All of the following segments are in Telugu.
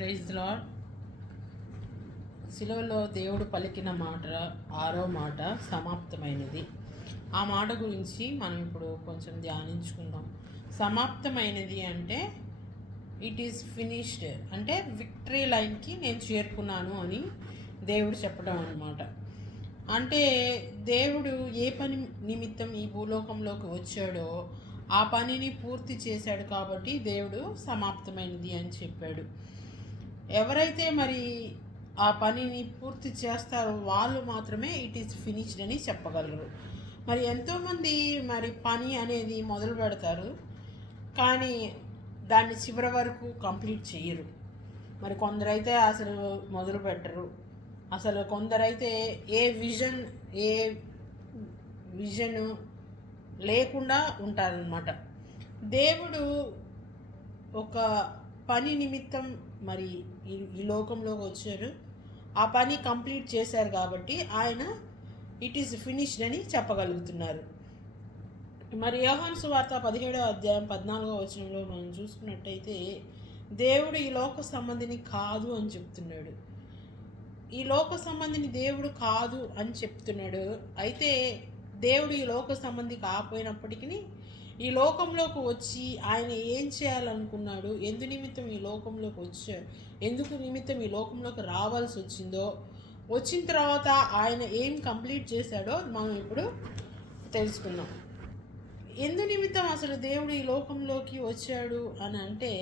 Praise the lord. శిలువలో దేవుడు పలికిన మాట 6వ మాట సమాప్తమైనది. ఆ మాట గురించి మనం ఇప్పుడు కొంచెం ధ్యానించుకుందాం. సమాప్తమైనది అంటే ఇట్ ఈస్ ఫినిష్డ్, అంటే విక్టరీ లైన్కి నేను చేరుకున్నాను అని దేవుడు చెప్పడం అన్నమాట. అంటే దేవుడు ఏ పని నిమిత్తం ఈ భూలోకంలోకి వచ్చాడో ఆ పనిని పూర్తి చేశాడు కాబట్టి దేవుడు సమాప్తమైనది అని చెప్పాడు. ఎవరైతే మరి ఆ పనిని పూర్తి చేస్తారో వాళ్ళు మాత్రమే ఇట్ ఈస్ ఫినిష్డ్ అని చెప్పగలరు. మరి ఎంతోమంది మరి పని అనేది మొదలు పెడతారు, కానీ దాన్ని చివరి వరకు కంప్లీట్ చేయరు. మరి కొందరైతే అసలు మొదలు పెట్టరు. అసలు కొందరైతే ఏ విజన్ లేకుండా ఉంటారనమాట. దేవుడు ఒక పని నిమిత్తం మరి ఈ లోకంలోకి వచ్చారు. ఆ పని కంప్లీట్ చేశారు కాబట్టి ఆయన ఇట్ ఈస్ ఫినిష్డ్ అని చెప్పగలుగుతున్నారు. మరి యోహాను సువార్త 17వ అధ్యాయం 14వ వచనంలో మనం చూసుకున్నట్టయితే దేవుడు ఈ లోక సంబంధిని కాదు అని చెప్తున్నాడు. ఈ లోక సంబంధిని దేవుడు కాదు అని చెప్తున్నాడు. అయితే దేవుడు ఈ లోక సంబంధి కాకపోయినప్పటికీ ఈ లోకంలోకి వచ్చి ఆయన ఏం చేయాలనుకున్నాడు, ఎందు నిమిత్తం ఈ లోకంలోకి వచ్చాడు, ఎందుకు నిమిత్తం ఈ లోకంలోకి రావాల్సి వచ్చిందో, వచ్చిన తర్వాత ఆయన ఏం కంప్లీట్ చేశాడో మనం ఇప్పుడు తెలుసుకుందాం. ఎందు నిమిత్తం అసలు దేవుడు ఈ లోకంలోకి వచ్చాడు అని అంటే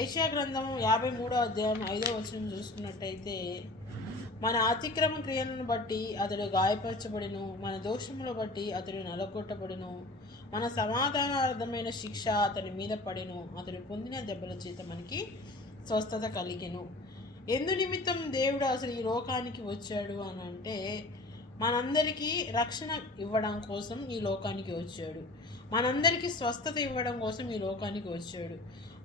యెషయా గ్రంథం 53వ అధ్యాయం 5వ వచనం చూసుకున్నట్టయితే, మన అతిక్రమ క్రియలను బట్టి అతడు గాయపరచబడిను, మన దోషముల బట్టి అతడు నలగొట్టబడిను, మన సమాధానార్థమైన శిక్ష అతని మీద పడెను, అతడు పొందిన దెబ్బల చేత మనకి స్వస్థత కలిగెను. ఎందు నిమిత్తం దేవుడు అసలు ఈ లోకానికి వచ్చాడు అని అంటే మనందరికీ రక్షణ ఇవ్వడం కోసం ఈ లోకానికి వచ్చాడు. మనందరికీ స్వస్థత ఇవ్వడం కోసం ఈ లోకానికి వచ్చాడు.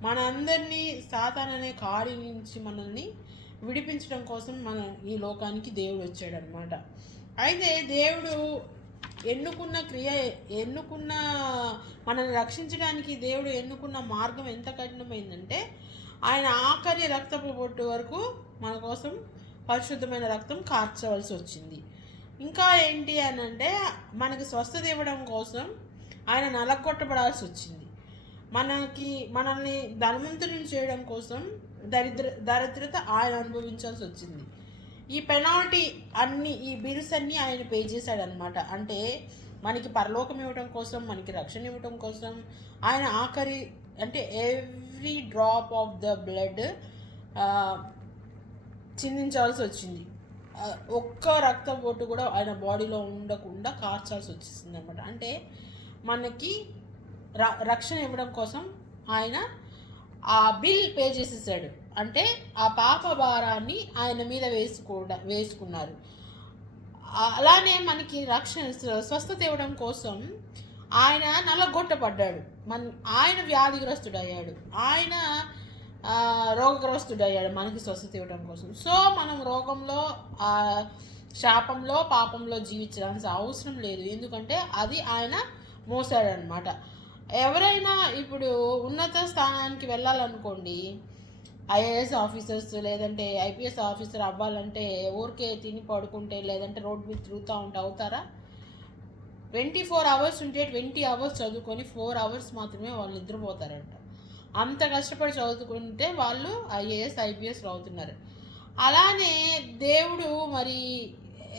మనందరినీ సాతాను అనే కాడి నుంచి మనల్ని విడిపించడం కోసం ఈ లోకానికి దేవుడు వచ్చాడు అనమాట. అయితే దేవుడు ఎన్నుకున్న మనల్ని రక్షించడానికి దేవుడు ఎన్నుకున్న మార్గం ఎంత కఠినమైందంటే ఆయన ఆఖరి రక్తపు బొట్టు వరకు మన కోసం పరిశుద్ధమైన రక్తం కార్చవలసి వచ్చింది. ఇంకా ఏంటి అని అంటే మనకి స్వస్థత ఇవ్వడం కోసం ఆయన నలగొట్టబడాల్సి వచ్చింది. మనల్ని ధనవంతులను చేయడం కోసం దరిద్రత ఆయన అనుభవించాల్సి వచ్చింది. ఈ పెనాల్టీ ఈ బిల్స్ అన్నీ ఆయన పే చేశాడనమాట. అంటే మనకి పరలోకం ఇవ్వడం కోసం, మనకి రక్షణ ఇవ్వడం కోసం ఆయన ఆఖరి అంటే every drop of the blood చిందించాల్సి వచ్చింది. ఒక్క రక్త బొట్టు కూడా ఆయన బాడీలో ఉండకుండా కార్చాల్సి వచ్చేసింది అనమాట. అంటే మనకి రక్షణ ఇవ్వడం కోసం ఆయన ఆ బిల్ పే చేసేసాడు. అంటే ఆ పాప భారాన్ని ఆయన మీద వేసుకున్నారు. అలానే మనకి స్వస్థత ఇవ్వడం కోసం ఆయన నలగొట్టబడ్డాడు. ఆయన వ్యాధిగ్రస్తుడయ్యాడు, ఆయన రోగగ్రస్తుడయ్యాడు మనకి స్వస్థత ఇవ్వడం కోసం. సో మనం రోగంలో, శాపంలో, పాపంలో జీవించడానికి అవసరం లేదు, ఎందుకంటే అది ఆయన మోసాడనమాట. ఎవరైనా ఇప్పుడు ఉన్నత స్థానానికి వెళ్ళాలనుకోండి, ఐఏఎస్ ఆఫీసర్స్ లేదంటే ఐపీఎస్ ఆఫీసర్ అవ్వాలంటే ఊరికే తిని పడుకుంటే లేదంటే రోడ్డు మీద తిరుగుతూ ఉంటే అవుతారా? 24 అవర్స్ ఉంటే 20 అవర్స్ చదువుకొని 4 అవర్స్ మాత్రమే వాళ్ళు నిద్రపోతారంట. అంత కష్టపడి చదువుకుంటే వాళ్ళు ఐఏఎస్ ఐపీఎస్ అవుతున్నారు. అలానే దేవుడు మరి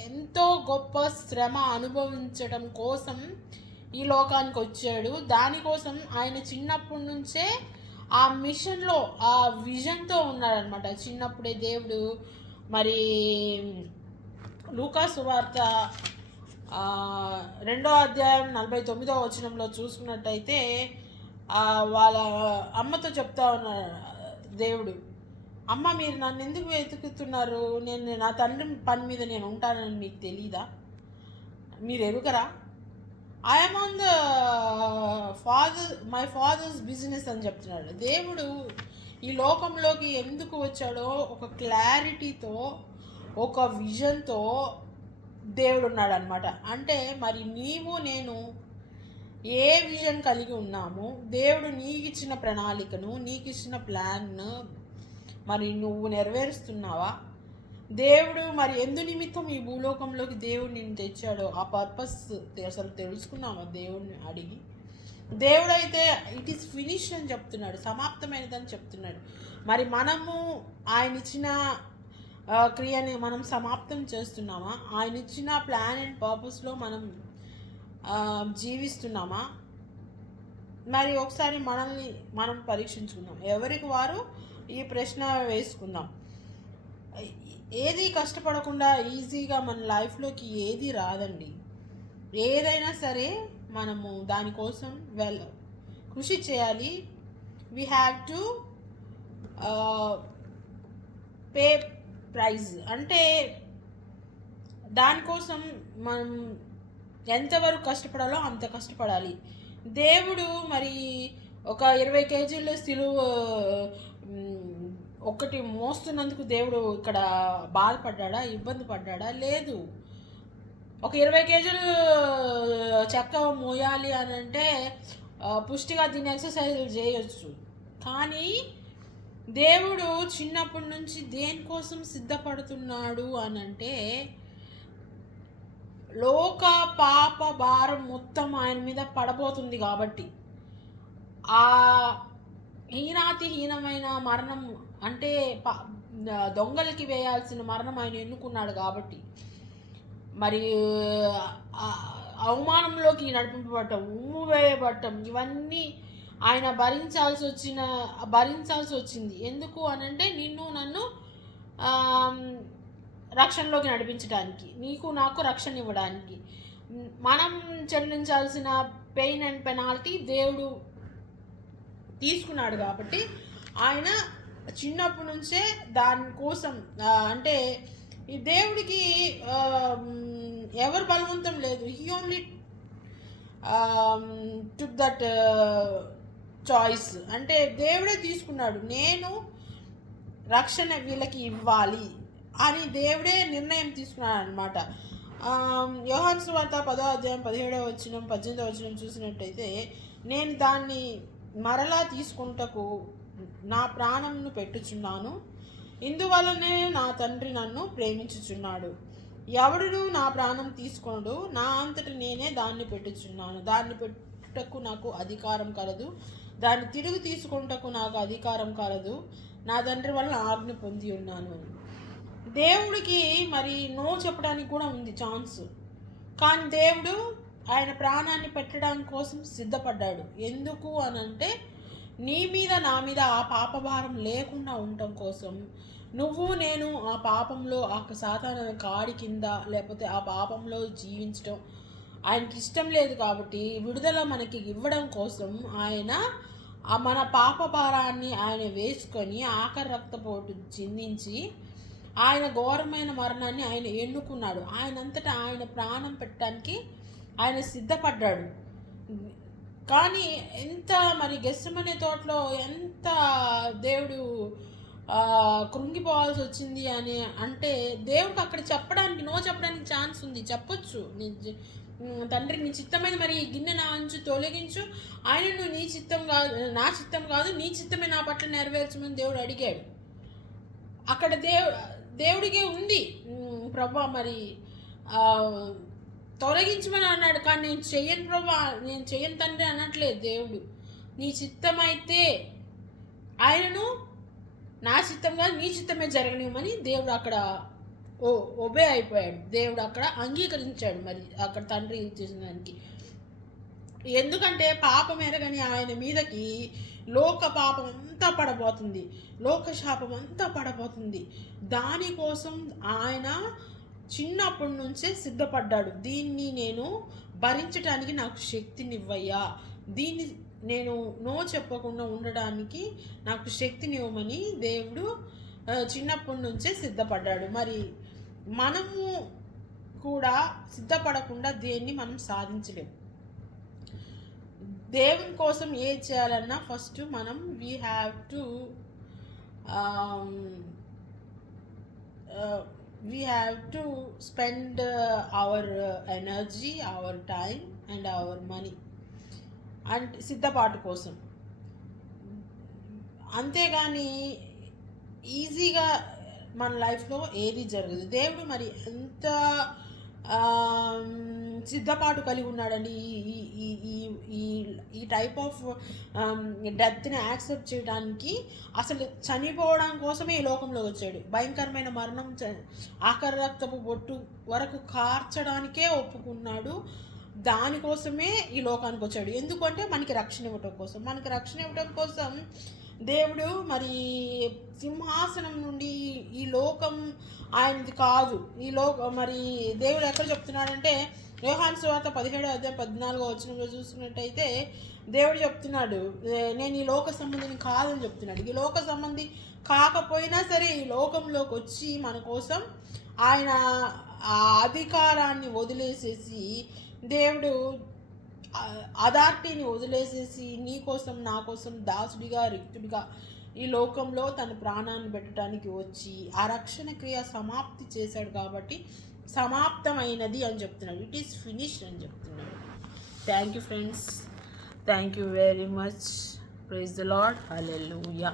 ఎంతో గొప్ప శ్రమ అనుభవించడం కోసం ఈ లోకానికి వచ్చాడు. దానికోసం ఆయన చిన్నప్పటి నుంచే ఆ మిషన్లో, ఆ విజన్తో ఉన్నాడనమాట. చిన్నప్పుడే దేవుడు మరి లూకా సువార్త 2వ అధ్యాయం 49వ వచనంలో చూసుకున్నట్టయితే వాళ్ళ అమ్మతో చెప్తా ఉన్నాడు దేవుడు, అమ్మ మీరు నన్ను ఎందుకు వెతుకుతున్నారు, నేను నా తండ్రి పని మీద నేను ఉంటానని మీకు తెలీదా, మీరు ఎరుగరా, I'm on the my father's business అని చెప్తున్నాడు. దేవుడు ఈ లోకంలోకి ఎందుకు వచ్చాడో ఒక క్లారిటీతో, ఒక విజన్తో దేవుడు ఉన్నాడు అనమాట. అంటే మరి నీవు నేను ఏ విజన్ కలిగి ఉన్నాము, దేవుడు నీకు ఇచ్చిన ప్రణాళికను, నీకు ఇచ్చిన ప్లాన్ను మరి నువ్వు నెరవేరుస్తున్నావా? దేవుడు మరి ఎందు నిమిత్తం ఈ భూలోకంలోకి దేవుడు నిన్ను తెచ్చాడో ఆ పర్పస్ అసలు తెలుసుకున్నావా? దేవుడిని అడిగి, దేవుడైతే ఇట్ ఈస్ ఫినిష్ అని చెప్తున్నాడు, సమాప్తమైనదని చెప్తున్నాడు. మరి మనము ఆయన ఇచ్చిన క్రియని మనం సమాప్తం చేస్తున్నామా? ఆయన ఇచ్చిన ప్లాన్ అండ్ పర్పస్లో మనం జీవిస్తున్నామా? మరి ఒకసారి మనల్ని మనం పరీక్షించుకుందాం, ఎవరికి వారు ఈ ప్రశ్న వేసుకుందాం. ఏది కష్టపడకుండా ఈజీగా మన లైఫ్లోకి ఏది రాదండి. ఏదైనా సరే మనము దానికోసం కృషి చేయాలి. We have to pay price. అంటే దానికోసం మనం ఎంతవరకు కష్టపడాలో అంత కష్టపడాలి. దేవుడు మరి ఒక 20 కేజీల సిలువ ఒకటి మోస్తున్నందుకు దేవుడు ఇక్కడ బాధపడ్డా, ఇబ్బంది పడ్డా? లేదు. ఒక 20 కేజీలు చెక్క మోయాలి అని అంటే పుష్టిగా దీన్ని ఎక్సర్సైజులు చేయొచ్చు. కానీ దేవుడు చిన్నప్పటి నుంచి దేనికోసం సిద్ధపడుతున్నాడు అని అంటే లోక పాప భారం మొత్తం ఆయన మీద పడబోతుంది కాబట్టి, ఆ హీనాతిహీనమైన మరణం అంటే దొంగలకి వేయాల్సిన మరణం ఆయన ఎన్నుకున్నాడు కాబట్టి, మరి అవమానంలోకి నడిపింపబడటం, ఉమ్ము వేయబడటం, ఇవన్నీ ఆయన భరించాల్సి వచ్చింది. ఎందుకు అనంటే నిన్ను నన్ను రక్షణలోకి నడిపించడానికి, నీకు నాకు రక్షణ ఇవ్వడానికి. మనం చెల్లించాల్సిన పెయిన్ అండ్ పెనాల్టీ దేవుడు తీసుకున్నాడు కాబట్టి ఆయన చిన్నప్పటి నుంచే దానికోసం అంటే ఈ దేవుడికి ఎవరు బలవంతం లేదు. He only took that choice. అంటే దేవుడే తీసుకున్నాడు, నేను రక్షణ వీళ్ళకి ఇవ్వాలి అని దేవుడే నిర్ణయం తీసుకున్నాడు అనమాట. యోహాను సువార్త 10వ అధ్యాయం 17వ వచనం 18వ వచనం చూసినట్టయితే, నేను దాన్ని మరలా తీసుకుంటకు నా ప్రాణంను పెట్టుచున్నాను, ఇందువలనే నా తండ్రి నన్ను ప్రేమించుచున్నాడు. ఎవడును నా ప్రాణం తీసుకొనడు, నా అంతటి నేనే దాన్ని పెట్టుచున్నాను. దాన్ని పెట్టుటకు నాకు అధికారం కలదు, దాన్ని తిరిగి తీసుకుంటకు నాకు అధికారం కలదు, నా తండ్రి వల్ల ఆజ్ఞ పొంది ఉన్నాను. దేవుడికి మరి నో చెప్పడానికి కూడా ఉంది ఛాన్స్. కానీ దేవుడు ఆయన ప్రాణాన్ని పెట్టడానికి కోసం సిద్ధపడ్డాడు. ఎందుకు అనంటే నీ మీద నా మీద ఆ పాపభారం లేకుండా ఉండటం కోసం. నువ్వు నేను ఆ పాపంలో ఆ సాతాను కాడి కింద లేకపోతే ఆ పాపంలో జీవించడం ఆయనకి ఇష్టం లేదు కాబట్టి విడుదల మనకి ఇవ్వడం కోసం ఆయన మన పాప భారాన్ని ఆయన వేసుకొని ఆఖరి రక్తపోటు చిందించి ఆయన ఘోరమైన మరణాన్ని ఆయన ఎన్నుకున్నాడు. ఆయనంతటా ఆయన ప్రాణం పెట్టడానికి ఆయన సిద్ధపడ్డాడు. కానీ ఎంత మరి గెస్సెమనే తోటలో ఎంత దేవుడు కృంగిపోవాల్సి వచ్చింది అని అంటే దేవుడికి అక్కడ చెప్పడానికి నో చెప్పడానికి ఛాన్స్ ఉంది. చెప్పొచ్చు, తండ్రి నీ చిత్తమైన మరి ఈ గిన్నె నా అంచు తొలగించు, ఆయనను నీ చిత్తం కాదు నా చిత్తం కాదు నీ చిత్తమే నా పట్ల నెరవేర్చమని దేవుడు అడిగాడు. అక్కడ దేవుడికే ఉంది ప్రభా మరి తొలగించమని అన్నాడు. కానీ నేను చెయ్యను ప్రభా, నేను చెయ్యను తండ్రి అనట్లేదు దేవుడు. నీ చిత్తమైతే ఆయనను నా చిత్తం కాదు నీ చిత్తమే జరగనివ్వమని దేవుడు అక్కడ ఒబే అయిపోయాడు. దేవుడు అక్కడ అంగీకరించాడు మరి అక్కడ తండ్రి చేసిన దానికి. ఎందుకంటే పాపం ఎరగని ఆయన మీదకి లోక పాపం అంతా పడబోతుంది, లోక శాపం అంతా పడబోతుంది. దానికోసం ఆయన చిన్నప్పటి నుంచే సిద్ధపడ్డాడు. దీన్ని నేను భరించడానికి నాకు శక్తినివ్వయ్యా, దీన్ని నేను నో చెప్పకుండా ఉండడానికి నాకు శక్తినివ్వమని దేవుడు చిన్నప్పటి నుంచే సిద్ధపడ్డాడు. మరి మనము కూడా సిద్ధపడకుండా దేన్ని మనం సాధించలేము. దేవుని కోసం ఏం చేయాలన్నా ఫస్ట్ మనం we have to spend our energy, our time and our money and సిద్ధపాటు కోసం. అంతేగాని ఈజీగా మన లైఫ్లో ఏది జరగదు. దేవుడు మరి ఎంత సిద్ధపాటు కలిగి ఉన్నాడండి ఈ ఈ ఈ ఈ ఈ టైప్ ఆఫ్ డెత్ని యాక్సెప్ట్ చేయడానికి. అసలు చనిపోవడం కోసమే ఈ లోకంలోకి వచ్చాడు. భయంకరమైన మరణం, ఆఖరి రక్తపు బొట్టు వరకు కార్చడానికే ఒప్పుకున్నాడు. దానికోసమే ఈ లోకానికి వచ్చాడు. ఎందుకంటే మనకి రక్షణ ఇవ్వటం కోసం. మనకి రక్షణ ఇవ్వటం కోసం దేవుడు మరి సింహాసనం నుండి ఈ లోకం ఆయనది కాదు. ఈ మరి దేవుడు ఎక్కడ చెప్తున్నాడంటే యోహాను సువార్త 17:14 చూసుకున్నట్టయితే దేవుడు చెప్తున్నాడు, నేను ఈ లోక సంబంధిని కాదని చెప్తున్నాడు. ఈ లోక సంబంధి కాకపోయినా సరే ఈ లోకంలోకి వచ్చి మన కోసం ఆయన ఆ అధికారాన్ని వదిలేసేసి, దేవుడు అథారిటీని వదిలేసేసి నీ కోసం నా కోసం దాసుడిగా రిక్తుడిగా ఈ లోకంలో తన ప్రాణాన్ని పెట్టడానికి వచ్చి ఆ రక్షణ క్రియ సమాప్తి చేశాడు. కాబట్టి సమాప్తమైనది అని చెప్తున్నాడు. ఇట్ ఈస్ ఫినిష్డ్ అని చెప్తున్నాడు. Thank you friends, thank you very much. Praise the Lord. Hallelujah.